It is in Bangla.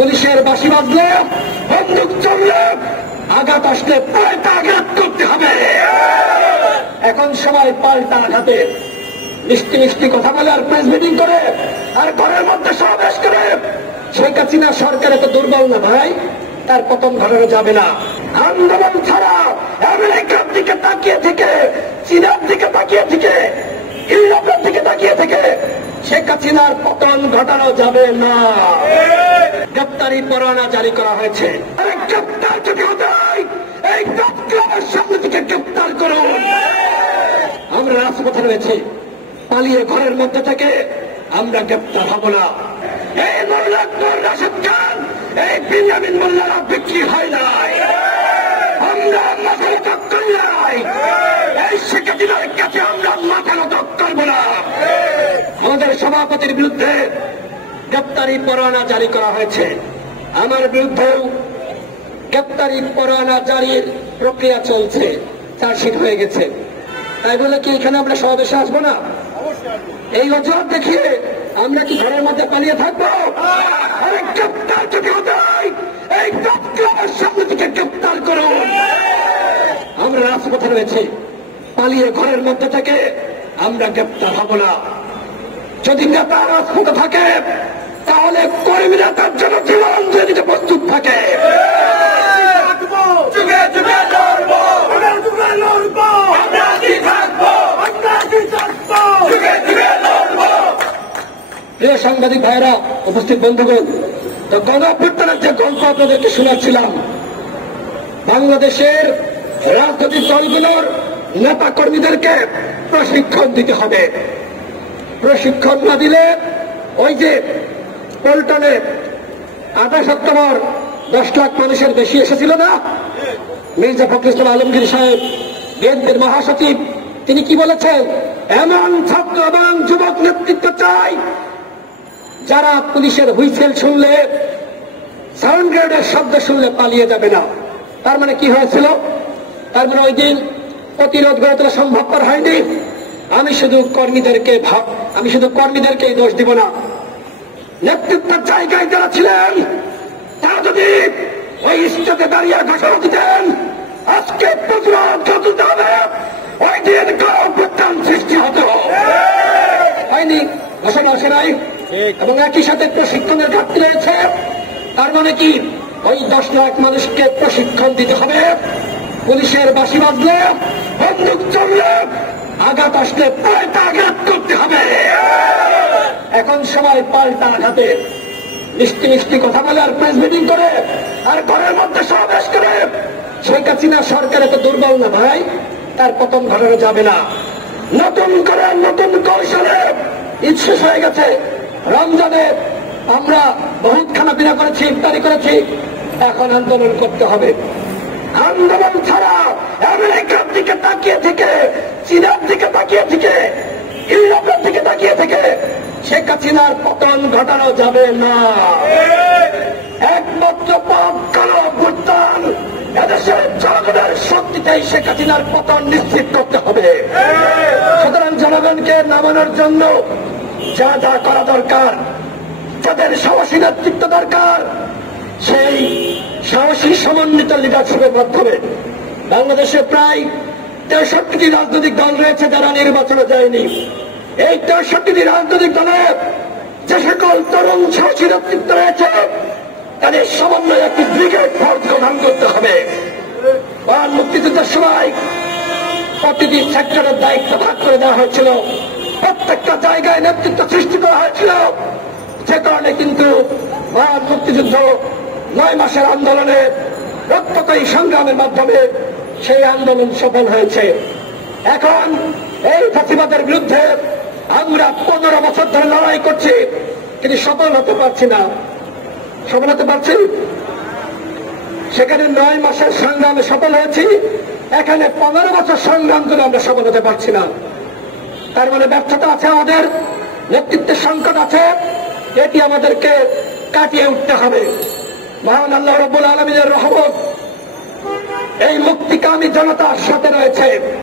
পুলিশের বাঁশি বাজলে, বন্দুক চললে, আঘাত আসলে পাল্টা আঘাত করতে হবে। এখন সময় পাল্টা আঘাতে। মিষ্টি মিষ্টি কথা বলে আর প্রেস মিটিং করে আর ঘরের মধ্যে সমাবেশ করে শেখ হাসিনা সরকার এত দুর্বল না ভাই, তার পতন ঘটানো যাবে না। আন্দোলন ছাড়া আমেরিকার দিকে তাকিয়ে থেকে, চীনের দিকে তাকিয়ে থেকে, ইউরোপের দিকে তাকিয়ে থেকে শেখ হাসিনার পতন ঘটানো যাবে না। গ্রেপ্তারি পরোয়ানা জারি করা হয়েছে। গ্রেপ্তার যদি হতে হয় এই ডক্টরের সামনে থেকে গ্রেপ্তার করুন। আমরা রাজপথে রয়েছি, পালিয়ে ঘরের মধ্যে থেকে আমরা গ্রেপ্তার হব না। এই মোল্লাকুর রাশেদ খান, এই বিনিয়ামিন মোল্লারা বিক্রি হয় নাই। আমরা মাথা নত করি নাই। এই শেখ হাসিনার কাছে আমরা মাথা নত করব না। আমাদের সভাপতির বিরুদ্ধে গ্রেপ্তারি পরোয়ানা জারি করা হয়েছে। আমার বিরুদ্ধেও গ্রেপ্তারি পরোয়ানা জারির প্রক্রিয়া চলছে, চার্জশিট হয়ে গেছে। তাই বলে কি এখানে আমরা সমাবেশে আসবো না? এই অজুহাত দেখিয়ে আমরা কি ঘরের মধ্যে পালিয়ে থাকবো? গ্রেপ্তার যদি হতে হয় এই ডক্টরের সামনে থেকে গ্রেপ্তার করুন। আমরা রাজপথে রয়েছি, পালিয়ে ঘরের মধ্যে থেকে আমরা গ্রেপ্তার হব না। যদি নেতা রাজপথে থাকে তাহলে কর্মীরা তার জন্য জীবন দিয়ে দিতে প্রস্তুত থাকে। প্রিয় সাংবাদিক ভাইরা, উপস্থিত বন্ধুগণ, তো গণঅভ্যুত্থানের যে গল্প আপনাদেরকে শোনাচ্ছিলাম, বাংলাদেশের রাজনৈতিক দলগুলোর নেতা কর্মীদেরকে প্রশিক্ষণ দিতে হবে। প্রশিক্ষণ না দিলে ওই যে পল্টনে 28 অক্টোবর 10 লাখ মানুষের বেশি এসেছিল না, মির্জা ফখরুল ইসলাম আলমগীর সাহেব, বিএনপির মহাসচিব, তিনি কি বলেছেন? এমন ছাত্র এবং যুবক নেতৃত্ব চাই যারা পুলিশের হুইসেল শুনলে, সাউন্ড গ্রেনেডের শব্দ শুনলে পালিয়ে যাবে না। তার মানে কি হয়েছিল? তার মানে ওই দিন প্রতিরোধ গড়ে তোলা সম্ভবপর হয়নি। আমি শুধু কর্মীদেরকে দোষ দিব না। নেতৃত্বের জায়গায় যারা ছিলেন তারা যদি ওই স্টেজে দাঁড়িয়ে ঘোষণা দিতেন আজকে প্রতিরোধ তুলতে হবে, ওই দিন গণঅভ্যুত্থান সৃষ্টি হতো। হয়নি, ঘোষণা আসে নাই। এবং একই সাথে প্রশিক্ষণের ঘাটতি রয়েছে। তার মানে কি? ওই 10 লাখ মানুষকে প্রশিক্ষণ দিতে হবে। পুলিশের বাঁশি বাজলে, বন্দুক চললে, আঘাত আসলে পাল্টা আঘাত করতে হবে। এখন সময় পাল্টা আঘাতে। মিষ্টি মিষ্টি কথা বলে আর প্রেস মিটিং করে আর ঘরের মধ্যে সমাবেশ করে শেখ হাসিনা সরকার এত দুর্বল না ভাই, তার পতন ঘটানো যাবে না। নতুন করে নতুন কৌশলে ঈদ শেষ হয়ে গেছে। রমজানে আমরা বহুত খানাপিনা করেছি, ইফতারি করেছি, এখন আন্দোলন করতে হবে। আন্দোলন ছাড়া আমেরিকার দিকে তাকিয়ে থেকে, চীনের দিকে তাকিয়ে থেকে, ইউরোপের দিকে তাকিয়ে থেকে শেখ হাসিনার পতন ঘটানো যাবে না। একমাত্র পথ গণঅভ্যুত্থান, এদেশের জনগণের শক্তিতেই শেখ হাসিনার পতন নিশ্চিত করতে হবে। সুতরাং জনগণকে নামানোর জন্য যা যা করা দরকার, যাদের সাহসী নেতৃত্ব দরকার, সেই সাহসী সমন্বিত লিডারশিপের মাধ্যমে বাংলাদেশে প্রায় 63টি রাজনৈতিক দল রয়েছে যারা নির্বাচনে যায়নি। এই 63টি রাজনৈতিক দলের যে সকল তরুণ সাহসী নেতৃত্ব রয়েছে তাদের সমন্বয়ে একটি ব্রিগেড ফোর্স গঠন করতে হবে। মুক্তিযুদ্ধের সময় প্রতিটি সেক্টরের দায়িত্ব ভাগ করে দেওয়া হয়েছিল, প্রত্যেকটা জায়গায় নেতৃত্ব সৃষ্টি করা হয়েছিল। যে কারণে কিন্তু মুক্তিযুদ্ধ 9 মাসের আন্দোলনে রক্তক্ষয়ী সংগ্রামের মাধ্যমে সেই আন্দোলন সফল হয়েছে। এখন এই ফ্যাসিবাদের বিরুদ্ধে আমরা 15 বছর ধরে লড়াই করছি, কিন্তু সফল হতে পারছি না। সফল হতে পারছি? সেখানে 9 মাসের সংগ্রামে সফল হয়েছি, এখানে 15 বছর সংগ্রাম করে আমরা সফল হতে পারছি না। তার মানে ব্যর্থতা আছে, আমাদের নেতৃত্বের সংকট আছে। এটি আমাদেরকে কাটিয়ে উঠতে হবে। মহান আল্লাহ রাব্বুল আলামিনের রহমত এই মুক্তিকামী জনতার সাথে রয়েছে।